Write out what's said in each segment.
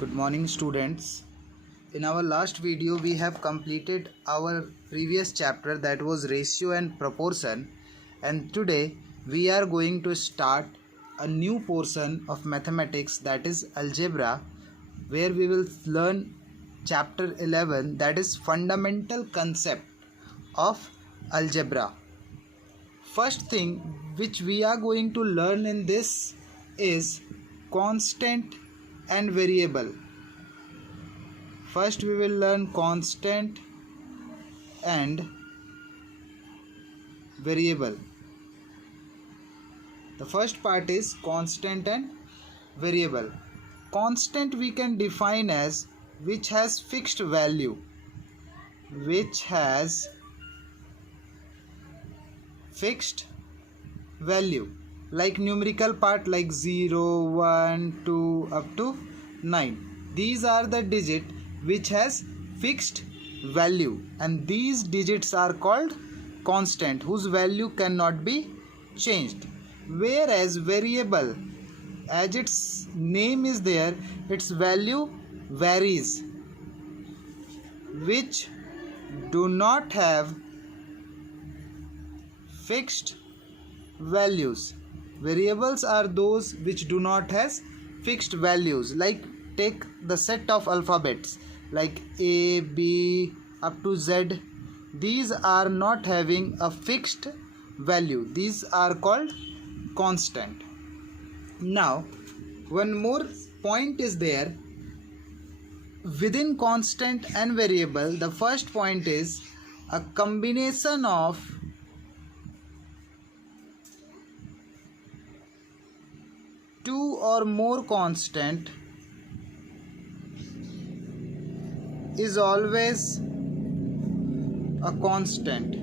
Good morning, students. In our last video we have completed our previous chapter, that was ratio and proportion, and today we are going to start a new portion of mathematics, that is algebra, where we will learn chapter 11, that is fundamental concept of algebra. First thing which we are going to learn in this is constant and variable. First we will learn constant and variable. The first part is constant and variable. Constant we can define as which has fixed value, like numerical part like 0, 1, 2 up to 9. These are the digit which has fixed value, and these digits are called constant, whose value cannot be changed. Whereas variable, as its name is there, its value varies, which do not have fixed values. Variables are those which do not have fixed values. Like take the set of alphabets like A, B up to Z. These are not having a fixed value. These are called constant. Now one more point is there within constant and variable. The first point is a combination of two or more constant is always a constant.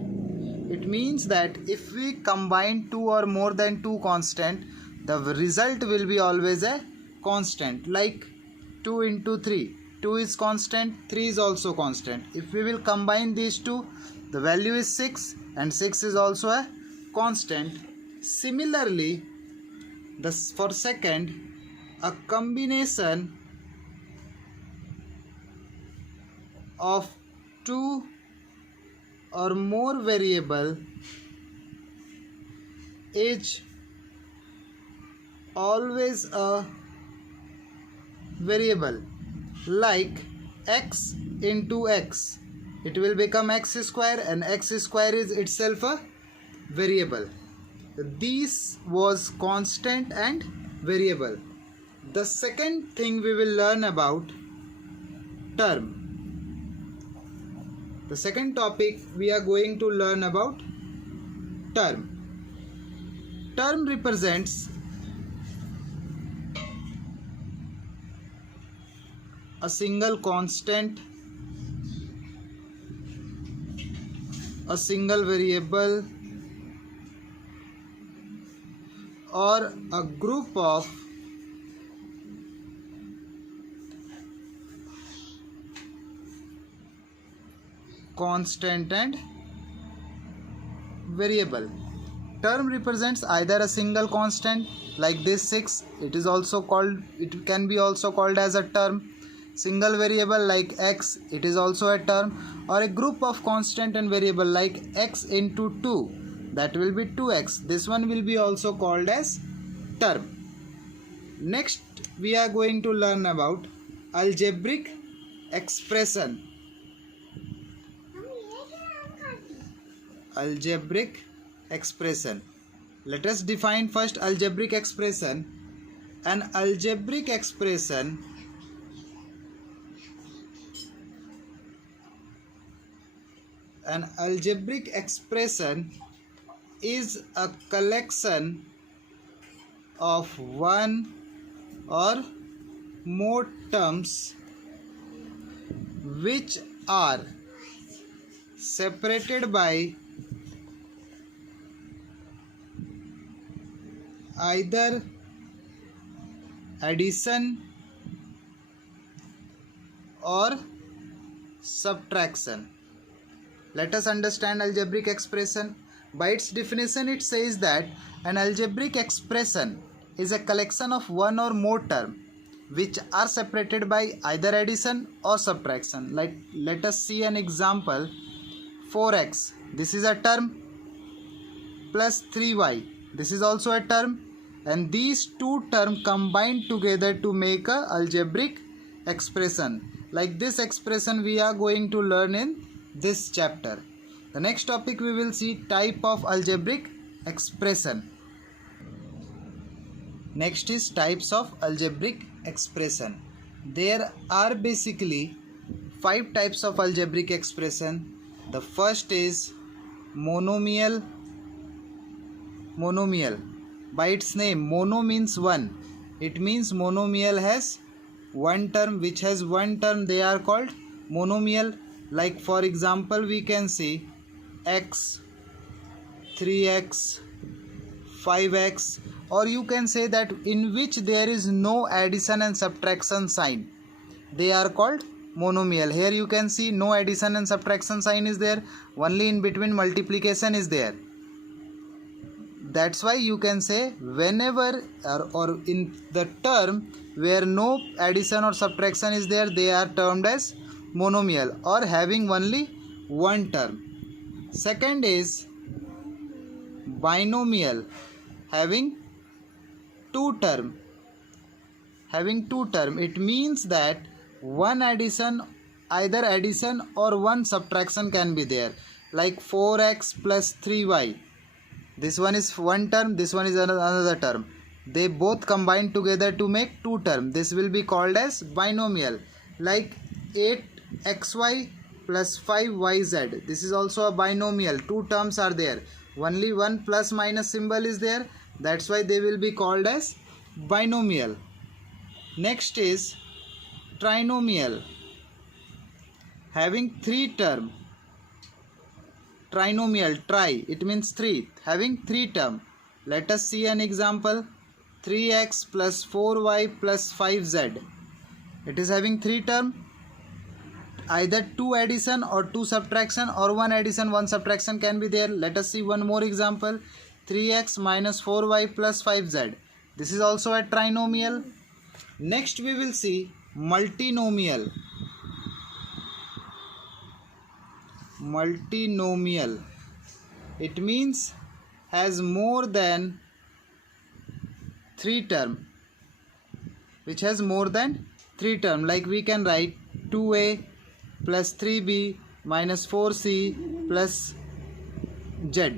It means that if we combine two or more than two constant, the result will be always a constant. Like 2 into 3, 2 is constant, 3 is also constant. If we will combine these two, the value is 6, and 6 is also a constant. Similarly, for second, a combination of two or more variable is always a variable. Like x into x, it will become x square, and x square is itself a variable. This was constant and variable. The second thing we will learn about term. The second topic we are going to learn about term. Term represents a single constant, a single variable, or a group of constant and variable. Term represents either a single constant like this 6, it can be also called as a term. Single variable like x, it is also a term. Or a group of constant and variable like x into 2, that will be 2x. This one will be also called as term. Next we are going to learn about algebraic expression. Algebraic expression. Let us define first algebraic expression. An algebraic expression is a collection of one or more terms which are separated by either addition or subtraction. Let us understand algebraic expression. By its definition, it says that an algebraic expression is a collection of one or more term which are separated by either addition or subtraction. Like let us see an example. 4x, this is a term, plus 3y, this is also a term, and these two terms combine together to make a algebraic expression. Like this expression we are going to learn in this chapter. The next topic we will see type of algebraic expression. Next is types of algebraic expression. There are basically 5 types of algebraic expression. The first is monomial. Monomial. By its name, mono means one. It means monomial has one term, which has one term, they are called monomial. Like for example, we can see x, 3x, 5x, or you can say that in which there is no addition and subtraction sign. They are called monomial. Here you can see no addition and subtraction sign is there, only in between multiplication is there. That's why you can say whenever or in the term where no addition or subtraction is there, they are termed as monomial or having only one term. Second is binomial, having two term. It means that one addition, either addition or one subtraction can be there. Like 4x plus 3y. This one is one term, this one is another term. They both combine together to make two terms. This will be called as binomial. Like 8xy plus 5yz. This is also a binomial. Two terms are there. Only one plus minus symbol is there. That's why they will be called as binomial. Next is trinomial, having three term. Trinomial, tri, it means three, having three term. Let us see an example. 3x plus 4y plus 5z. It is having three term. Either two addition or two subtraction, or one addition, one subtraction can be there. Let us see one more example. 3x minus 4y plus 5z. This is also a trinomial. Next we will see multinomial. Multinomial, it means has more than three term, which has more than three term. Like we can write 2a plus 3b minus 4c plus z.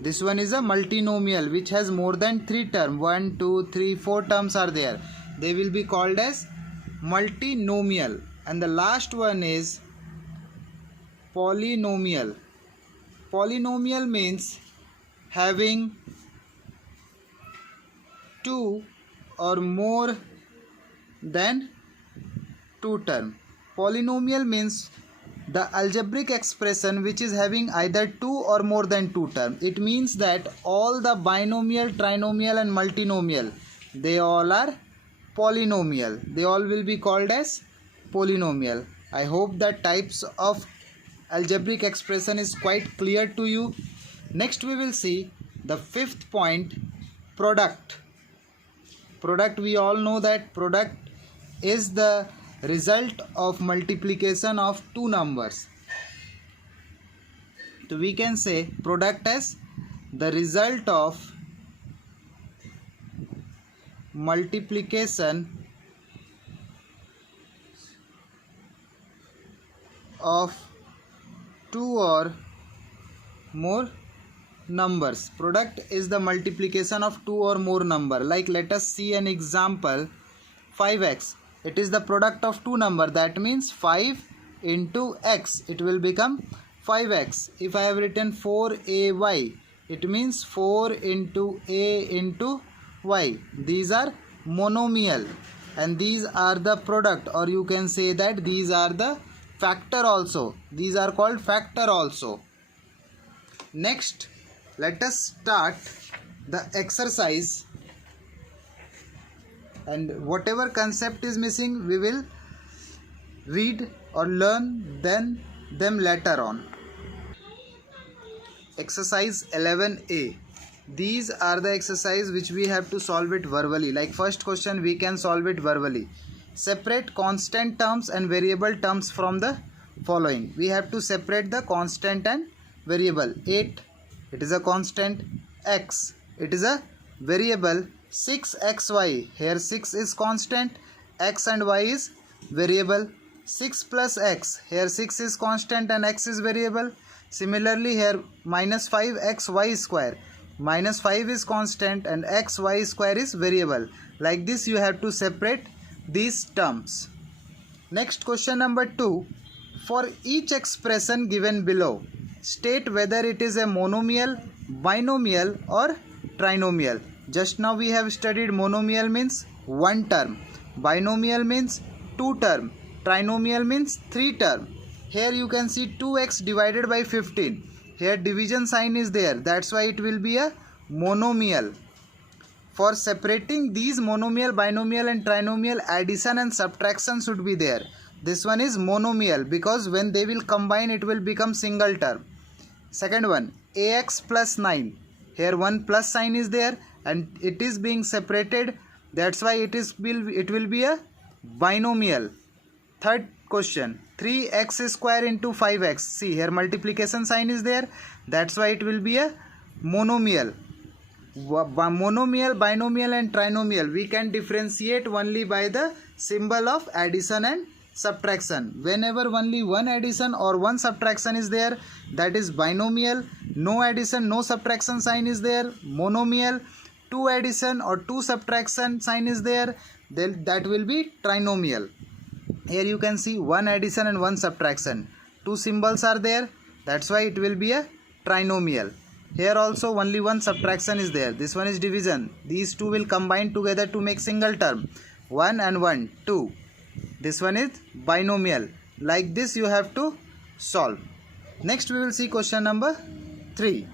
This one is a multinomial which has more than three term. 1, 2, 3, 4 terms are there. They will be called as multinomial. And the last one is polynomial. Polynomial means having two or more than two term. Polynomial means the algebraic expression which is having either two or more than two term. It means that all the binomial, trinomial and multinomial, they all are polynomial. They all will be called as polynomial. I hope that types of algebraic expression is quite clear to you. Next we will see the fifth point, product. Product, we all know that product is the result of multiplication of two numbers. So we can say product as the result of multiplication of two or more numbers. Product is the multiplication of two or more number. Like let us see an example. 5x, it is the product of two number. That means 5 into x, it will become 5x. If I have written 4ay, it means 4 into a into y. These are monomial and these are the product, or you can say that these are the factor also. These are called factor also. Next, let us start the exercise, and whatever concept is missing we will read or learn them later on. Exercise 11a. these are the exercise which we have to solve it verbally. Like first question we can solve it verbally. Separate constant terms and variable terms from the following. We have to separate the constant and variable. 8, it is a constant. X, it is a variable. 6xy, here 6 is constant, x and y is variable. 6 plus x, here 6 is constant and x is variable. Similarly here minus 5xy square, minus 5 is constant and xy square is variable. Like this you have to separate these terms. Next question number 2. For each expression given below, state whether it is a monomial, binomial or trinomial. Just now we have studied monomial means one term, binomial means two term, trinomial means three term. Here you can see 2x divided by 15. Here division sign is there, that's why it will be a monomial. For separating these monomial, binomial and trinomial, addition and subtraction should be there. This one is monomial because when they will combine it will become single term. Second one, ax plus 9. Here one plus sign is there and it is being separated, that's why it will be a binomial. Third question, 3x square into 5x. See here multiplication sign is there, that's why it will be a monomial. Monomial, binomial and trinomial we can differentiate only by the symbol of addition and subtraction. Whenever only one addition or one subtraction is there, that is binomial. No addition, no subtraction sign is there, monomial. Two addition or two subtraction sign is there, then that will be trinomial. Here you can see one addition and one subtraction, two symbols are there, that's why it will be a trinomial. Here also only one subtraction is there, this one is division. These two will combine together to make single term, 1 and 1, 2. This one is binomial. Like this you have to solve. Next we will see question number 3.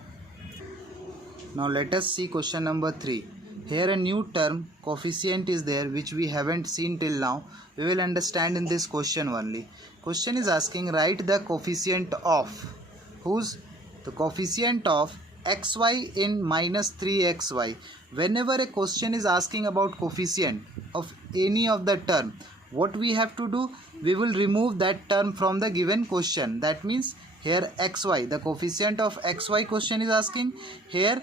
Now let us see question number 3. Here a new term coefficient is there which we haven't seen till now. We will understand in this question only. Question is asking write the coefficient of the coefficient of xy in minus 3xy. Whenever a question is asking about coefficient of any of the term, what we have to do, we will remove that term from the given question. That means here xy, the coefficient of xy question is asking, here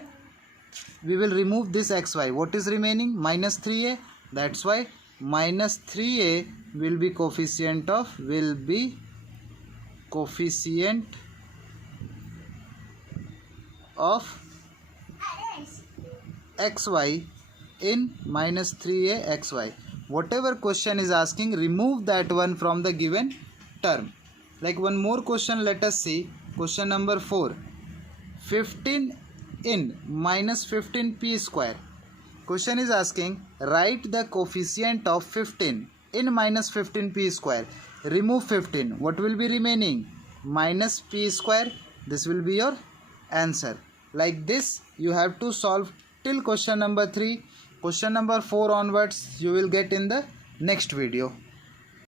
we will remove this xy. What is remaining? Minus 3a. That's why minus 3a will be coefficient of xy in minus 3a xy. Whatever question is asking, remove that one from the given term. Like one more question, let us see. Question number 4. 15 in minus 15p square. Question is asking write the coefficient of 15 in minus 15p square. Remove 15. What will be remaining? Minus p square. This will be your answer. Like this you have to solve till question number 3. Question number 4 onwards you will get in the next video.